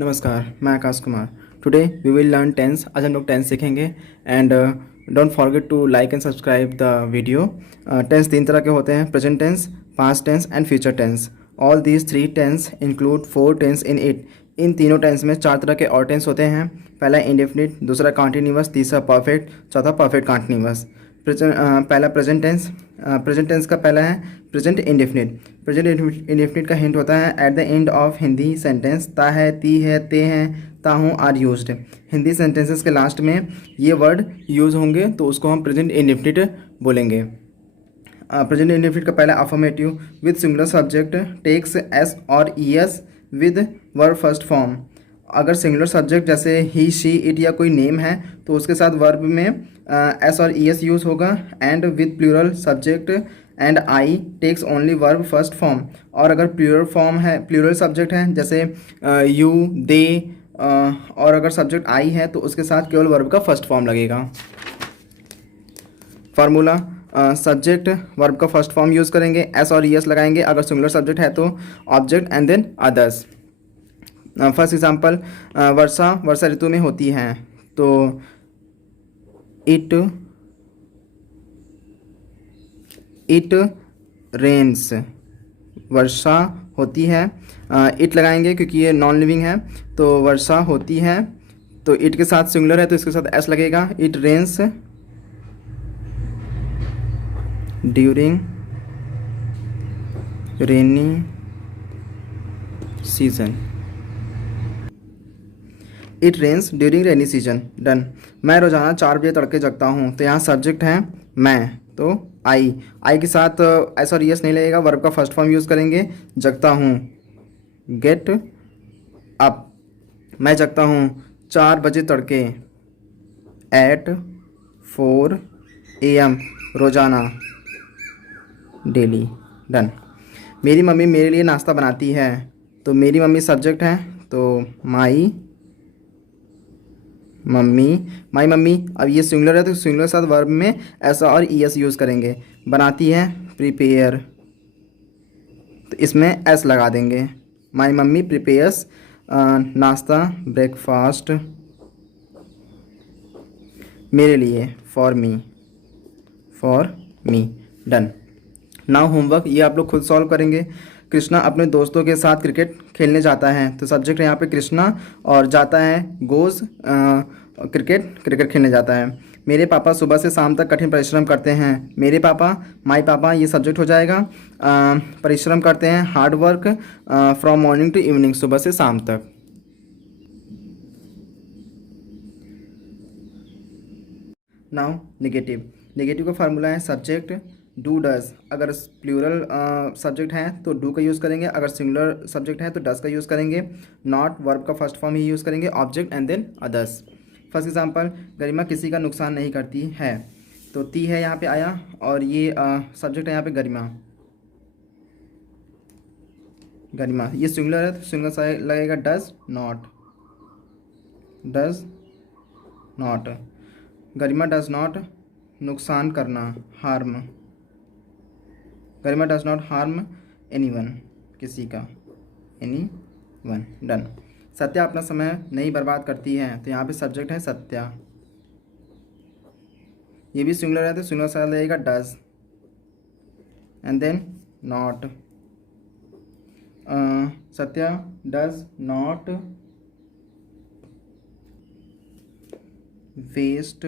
नमस्कार, मैं Akash Kumar. Today we will learn tense. आज हम लोग टेंस सीखेंगे and don't forget to like and subscribe the video. Tense तीन तरह के होते हैं: present tense, past tense and future tense. All these three tense include four tense in it. इन तीनों टेंस में चार तरह के और टेंस होते हैं। पहला इंडेफिनिट, दूसरा कॉन्टिन्यूअस, तीसरा परफेक्ट, चौथा परफेक्ट कॉन्टिन्यूअस। पहला प्रेजेंट टेंस। प्रेजेंट टेंस का पहला है प्रेजेंट इंडेफिनिट। प्रेजेंट इंडेफिनिट का हिंट होता है at the end of Hindi sentence. ता है, ती है, ते हैं, ताहूँ आर यूज्ड। हिंदी सेंटेंसेस के लास्ट में ये वर्ड यूज़ होंगे तो उसको हम प्रेजेंट इंडेफिनिट बोलेंगे। प्रेजेंट इंडेफिनिट का पहला affirmative with singular subject takes S और E S with verb first form. अगर सिंगुलर सब्जेक्ट जैसे ही, शी, इट या कोई नेम है तो उसके साथ वर्ब में एस और ई एस यूज़ होगा। And with plural subject and I takes only verb first form. और अगर प्लूरल फॉर्म है, प्लूरल सब्जेक्ट है जैसे यू, दे, और अगर सब्जेक्ट आई है तो उसके साथ केवल वर्ब का फर्स्ट फॉर्म लगेगा। फार्मूला: सब्जेक्ट वर्ब का फर्स्ट फॉर्म यूज़ करेंगे, एस और ई एस लगाएंगे। अगर सिंगुलर सब्जेक्ट है तो object and then others. First example, वर्षा वर्षा ऋतु में होती है तो इट रेन्स। वर्षा होती है, इट लगाएंगे क्योंकि ये नॉन लिविंग है तो वर्षा होती है तो इट के साथ सिंगुलर है तो इसके साथ एस लगेगा। It rains during rainy season. It rains during rainy season. Done. मैं रोज़ाना 4 बजे तड़के जगता हूँ तो यहाँ सब्जेक्ट है मैं तो आई के साथ एस और यस नहीं लगेगा, वर्ब का फर्स्ट फॉर्म यूज़ करेंगे। जगता हूँ गेट अप। मैं जगता हूँ 4 बजे तड़के एट 4 AM रोज़ाना डेली। डन। मेरी मम्मी मेरे लिए नाश्ता बनाती है तो मेरी मम्मी सब्जेक्ट है तो माई मम्मी। अब ये सिंगुलर है तो सिंगुलर साथ वर्ब में एस और ई एस यूज़ करेंगे। बनाती है प्रिपेयर तो इसमें एस लगा देंगे। माई मम्मी प्रिपेयर्स नाश्ता ब्रेकफास्ट मेरे लिए, for me. Done. Now homework, ये आप लोग खुद सॉल्व करेंगे। कृष्णा अपने दोस्तों के साथ क्रिकेट खेलने जाता है तो सब्जेक्ट है यहाँ पे कृष्णा और जाता है गोज़ क्रिकेट खेलने जाता है। मेरे पापा सुबह से शाम तक कठिन परिश्रम करते हैं। मेरे पापा माई पापा ये सब्जेक्ट हो जाएगा। परिश्रम करते हैं hard work from morning to evening, सुबह से शाम तक। नाउ नेगेटिव का फार्मूला है सब्जेक्ट डू डज। अगर प्लूरल सब्जेक्ट है तो डू का यूज़ करेंगे, अगर सिंगुलर सब्जेक्ट है तो डज का यूज़ करेंगे। नॉट वर्ब का फर्स्ट फॉर्म ही यूज़ करेंगे, object and then others. First example, Garima किसी का नुकसान नहीं करती है तो ती है यहाँ पे आया और ये सब्जेक्ट है यहाँ पे गरिमा। ये सिंगुलर है तो सिंगुलर लगेगा does not. Garima does not नुकसान करना, harm. Garima does not harm anyone, किसी का, एनीवन। डन। सत्या अपना समय नहीं बर्बाद करती है तो यहाँ पे सब्जेक्ट है सत्या। ये भी सिंगुलर है तो सिंगुलर साथ लगेगा does and then not. Satya does not waste.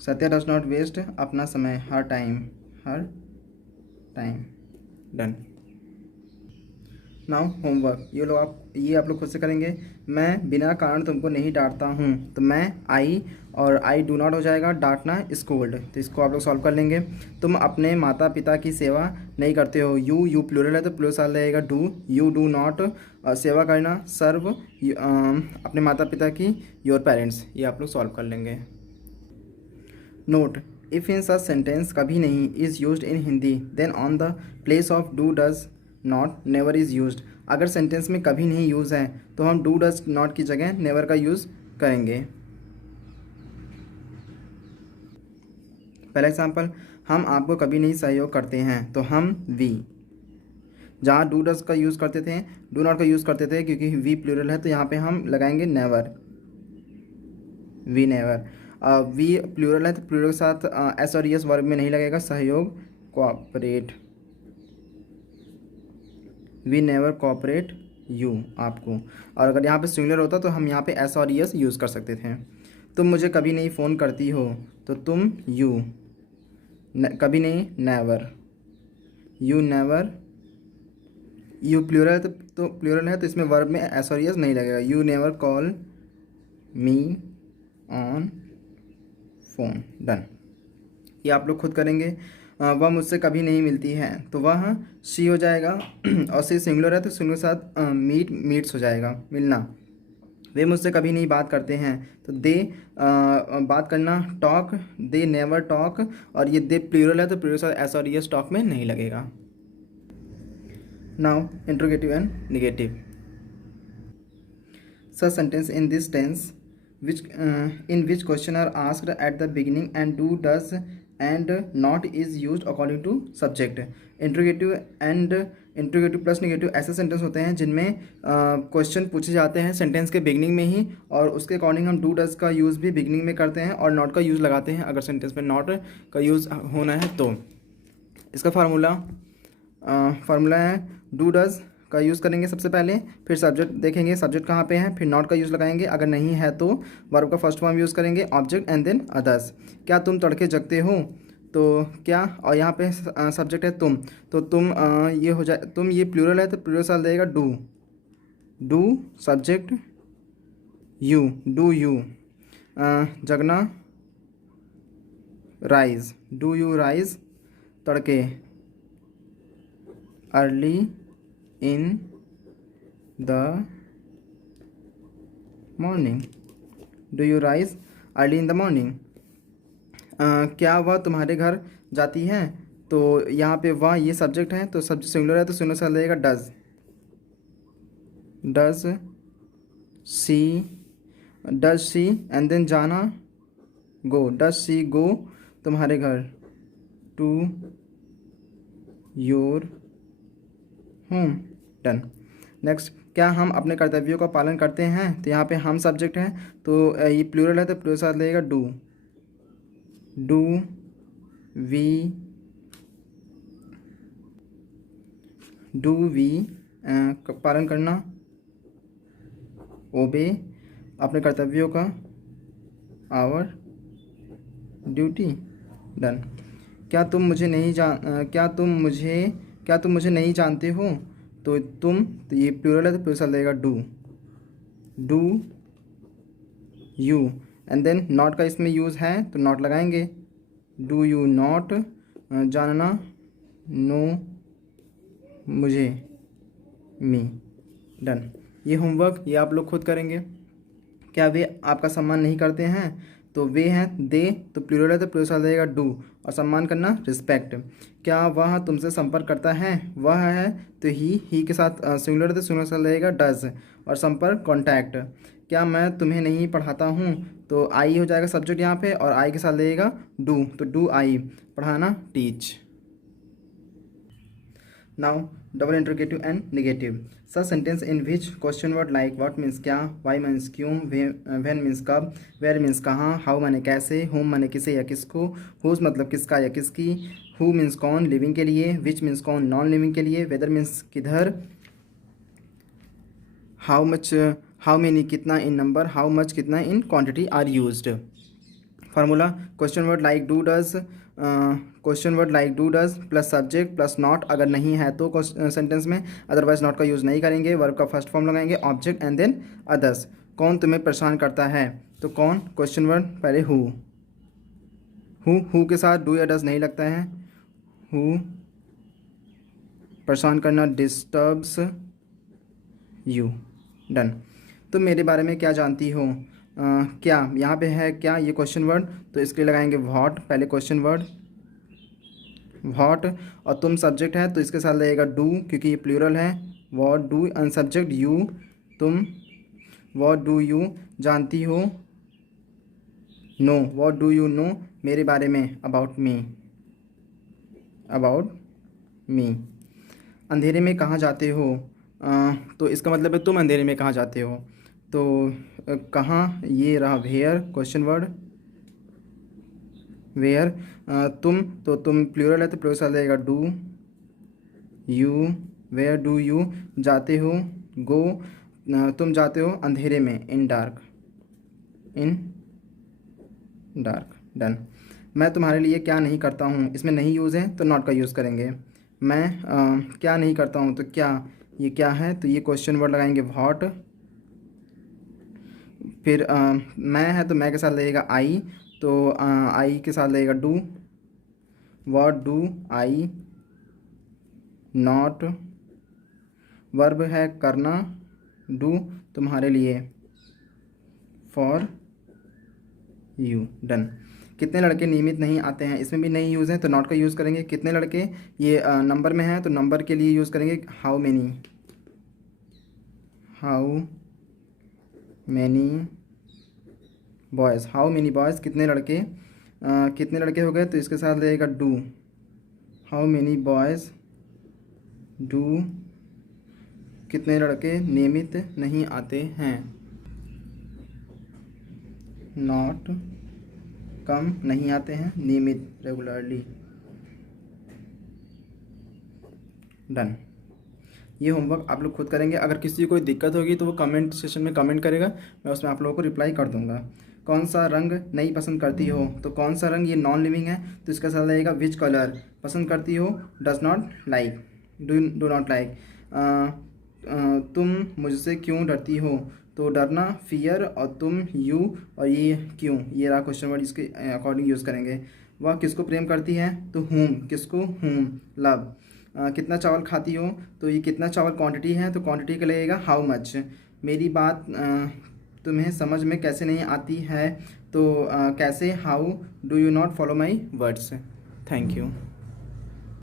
Satya does not waste अपना समय, हर टाइम। डन। नाउ होमवर्क, ये आप लोग खुद से करेंगे। मैं बिना कारण तुमको नहीं डांटता हूँ तो मैं आई और आई डू नॉट हो जाएगा, डांटना स्कोल्ड। तो इसको आप लोग सॉल्व कर लेंगे। तुम अपने माता पिता की सेवा नहीं करते हो, यू प्लूरल है तो प्लूरल साथ लगेगा डू। यू डू नॉट सेवा करना, सर्व अपने माता पिता की, योर पेरेंट्स। ये आप लोग सॉल्व कर लेंगे। Note, if in such sentence कभी नहीं is used in Hindi then on the place of do does not never is used. अगर सेंटेंस में कभी नहीं यूज़ है तो हम डू डज नॉट की जगह नेवर का यूज़ करेंगे। पहला एग्जांपल, हम आपको कभी नहीं सहयोग करते हैं तो हम वी। जहाँ डू डज का यूज़ करते थे, डू नॉट का यूज़ करते थे, क्योंकि वी प्लूरल है तो यहाँ पे हम लगाएंगे never, we never. We plural है तो प्लूरल के साथ एस और एस वर्ब में नहीं लगेगा, सहयोग cooperate, we never cooperate you आपको। और अगर यहाँ पे सिंगुलर होता तो हम यहाँ पे एस और एस यूज़ कर सकते थे। तुम मुझे कभी नहीं फ़ोन करती हो तो तुम यू, कभी नहीं never, you never. You plural है तो प्लूरल है तो इसमें वर्ब में एस और एस नहीं लगेगा, you never call me on phone. Done. ये आप लोग खुद करेंगे। वह मुझसे कभी नहीं मिलती है तो वह शी हो जाएगा और सी सिंगुलर है तो सिंगुलर के साथ मीट मीट्स हो जाएगा, मिलना। वे मुझसे कभी नहीं बात करते हैं तो दे बात करना, टॉक, दे नेवर टॉक। और ये दे प्लूरल है तो प्लूरल के साथ एस और एस टॉक में नहीं लगेगा। Now interrogative and negative. Such sentence in this tense which in which question are asked at the beginning and do, does and not is used according to subject. Interrogative and interrogative plus negative ऐसे sentence होते हैं जिनमें question पूछे जाते हैं sentence के beginning में ही, और उसके अकॉर्डिंग हम डू डज का यूज़ भी बिगनिंग में करते हैं और नॉट का यूज़ लगाते हैं अगर सेंटेंस में नॉट का यूज़ होना है तो। इसका फार्मूला है डू डज का यूज़ करेंगे सबसे पहले, फिर सब्जेक्ट देखेंगे सब्जेक्ट कहाँ पे है, फिर नॉट का यूज़ लगाएंगे, अगर नहीं है तो वर्ब का फर्स्ट फॉर्म यूज़ करेंगे ऑब्जेक्ट एंड देन अदर्स। क्या तुम तड़के जगते हो तो क्या, और यहाँ पे सब्जेक्ट है तुम, तो तुम ये हो जाए, तुम ये प्लूरल है तो प्लूरल साल देगा do, do subject you, do you. जगना राइज, डू यू राइज, तड़के early in the morning, do you rise early in the morning। क्या वह तुम्हारे घर जाती है तो यहाँ पे वह ये सब्जेक्ट है तो सब्जेक्ट सिंगुलर है तो सिंगुलर से लगेगा does, does see and then जाना गो, डज सी गो तुम्हारे घर, to your home. Done. Next, क्या हम अपने कर्तव्यों का पालन करते हैं तो यहाँ पे हम सब्जेक्ट हैं तो ये प्लूरल है तो प्लूरल साथ लगेगा डू, डू वी पालन करना, ओबे अपने कर्तव्यों का, आवर ड्यूटी। डन। क्या तुम मुझे नहीं जानते हो तो तुम, तो ये प्लूरल है तो प्लूरल लगेगा do, do you and then not का इसमें यूज़ है तो नॉट लगाएंगे, डू यू नॉट जानना, नो मुझे, मी। डन। ये होमवर्क ये आप लोग खुद करेंगे। क्या वे आपका सम्मान नहीं करते हैं तो वे हैं दे, तो प्लूरल है तो प्लूरल साथ लगेगा डू, और सम्मान करना रिस्पेक्ट। क्या वह तुमसे संपर्क करता है, वह है तो ही के साथ सिंगुलर है तो सिंगुलर साथ लगेगा डज, और संपर्क कॉन्टैक्ट। क्या मैं तुम्हें नहीं पढ़ाता हूँ तो आई हो जाएगा सब्जेक्ट यहाँ पे और आई के साथ लगेगा डू, तो डू आई, पढ़ाना teach. Now double interrogative and negative. Such sentence in which question word like what means क्या, वाई मीन्स क्यों, व्हेन मीन्स कब, वेयर मीन्स कहाँ, हाउ माने कैसे, होम माने किसे या किसको, हुज मतलब किसका या किसकी, हु मीन्स कौन लिविंग के लिए, विच मीन्स कौन नॉन लिविंग के लिए, वेदर मीन्स किधर, हाउ मच हाउ मेनी कितना इन नंबर, हाउ मच कितना in quantity are used. Formula question word like do does, question word like do does plus subject plus not, अगर नहीं है तो sentence में, अदरवाइज नॉट का use नहीं करेंगे, वर्ब का फर्स्ट फॉर्म लगाएंगे ऑब्जेक्ट एंड देन अदर्स। कौन तुम्हें परेशान करता है तो कौन, क्वेश्चन वर्ड पहले हु के साथ डू या डज नहीं लगता है, हु परेशान करना डिस्टर्ब्स यू। डन। तुम मेरे बारे में क्या जानती हो, क्या यहाँ पे है क्या, ये क्वेश्चन वर्ड तो इसके लिए लगाएंगे व्हाट, पहले क्वेश्चन वर्ड व्हाट, और तुम सब्जेक्ट है तो इसके साथ लगेगा डू क्योंकि ये प्लूरल है, what do and subject you, तुम, व्हाट डू यू जानती हो, know, what do you know मेरे बारे में, अबाउट मी। अंधेरे में कहाँ जाते हो, तो इसका मतलब है तुम अंधेरे में कहाँ जाते हो। तो कहाँ, ये रहा वेयर क्वेश्चन वर्ड, वेयर। तुम, तो तुम प्लूरल है तो प्लूरल आ जाएगा do you, where do you जाते हो, गो, तुम जाते हो अंधेरे में, in dark, in dark. Done. मैं तुम्हारे लिए क्या नहीं करता हूँ, इसमें नहीं यूज़ है तो नॉट का यूज़ करेंगे। मैं क्या नहीं करता हूँ, तो क्या, ये क्या है, तो ये क्वेश्चन वर्ड लगाएंगे व्हाट। फिर मैं है तो मैं के साथ लगेगा आई, तो आई के साथ लगेगा do, what do I not. Verb है करना, डू तुम्हारे लिए, फॉर यू। डन। कितने लड़के नियमित नहीं आते हैं, इसमें भी नहीं यूज़ है तो नॉट का यूज़ करेंगे। कितने लड़के, ये नंबर में है तो नंबर के लिए यूज़ करेंगे how many, how many boys, how many boys कितने लड़के, कितने लड़के हो गए तो इसके साथ लगेगा do, how many boys do, कितने लड़के नियमित नहीं आते हैं, नॉट कम नहीं आते हैं, नियमित रेगुलरली। डन। ये होमवर्क आप लोग खुद करेंगे। अगर किसी को कोई दिक्कत होगी तो वो कमेंट सेशन में कमेंट करेगा, मैं उसमें आप लोगों को रिप्लाई कर दूंगा। कौन सा रंग नहीं पसंद करती हो, तो कौन सा रंग, ये नॉन लिविंग है तो इसका साथ रहेगा विच कलर। पसंद करती हो, does not like, do not like. तुम मुझसे क्यों डरती हो, तो डरना फियर, और तुम यू, और ये क्यों, ये रहा क्वेश्चन वर्ड, इसके अकॉर्डिंग यूज़ करेंगे। वह किसको प्रेम करती है, तो हुम, किसको, हुम, लव। कितना चावल खाती हो, तो ये कितना चावल क्वांटिटी है तो क्वांटिटी का लगेगा हाउ मच। मेरी बात तुम्हें समझ में कैसे नहीं आती है, तो कैसे, how do you not follow my words. Thank you.